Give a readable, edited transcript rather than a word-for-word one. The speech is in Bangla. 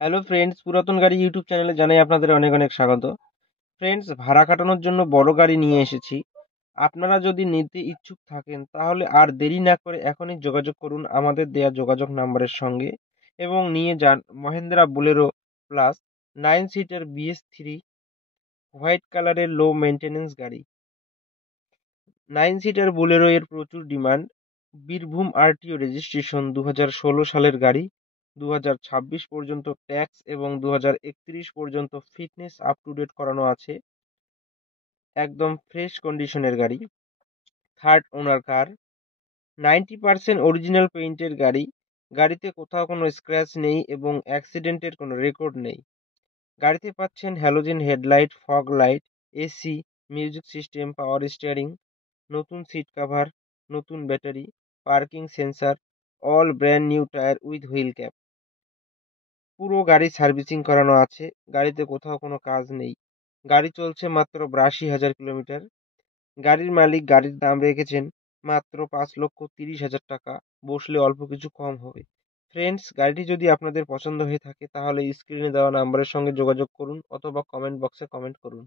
হ্যালো ফ্রেন্ডস, পুরাতন গাড়ি ইউটিউব চ্যানেলে জানাই আপনাদের অনেক অনেক স্বাগত। ফ্রেন্ডস, ভাড়া কাটানোর জন্য বড় গাড়ি নিয়ে এসেছি। আপনারা যদি নিতে ইচ্ছুক থাকেন তাহলে আর দেরি না করে এখনই যোগাযোগ করুন আমাদের দেয়া যোগাযোগ নাম্বারের সঙ্গে এবং নিয়ে যান Mahindra Bolero plus 9 seater BS3 white কালারের লো মেনটেন্যান্স গাড়ি। 9 সিটার বোলেরো এর প্রচুর ডিমান্ড। বীরভূম RTO রেজিস্ট্রেশন 2016 সালের গাড়ি। 2026 পর্যন্ত ট্যাক্স এবং 2031 পর্যন্ত ফিটনেস আপ টু ডেট করানো আছে। একদম ফ্রেশ কন্ডিশনের গাড়ি। থার্ড ওনার কার। 90% অরিজিনাল পেইন্টের গাড়ি। গাড়িতে কোথাও কোনো স্ক্র্যাচ নেই এবং অ্যাক্সিডেন্টের কোনো রেকর্ড নেই। গাড়িতে পাচ্ছেন halogen headlight, fog light, AC, music system, power steering, নতুন সিট কভার, নতুন battery, parking sensor, all brand new tyre with wheel cap. পুরো গাড়ি সার্ভিসিং করানো আছে। গাড়িতে কোথাও কোনো কাজ নেই। গাড়ি চলছে মাত্র 82,000 কিলোমিটার। গাড়ির মালিক গাড়ির দাম রেখেছেন মাত্র 5,30,000 টাকা। বসলে অল্প কিছু কম হবে। ফ্রেন্ডস, গাড়িটি যদি আপনাদের পছন্দ হয়ে থাকে তাহলে স্ক্রিনে দেওয়া নাম্বারের সঙ্গে যোগাযোগ করুন অথবা কমেন্ট বক্সে কমেন্ট করুন।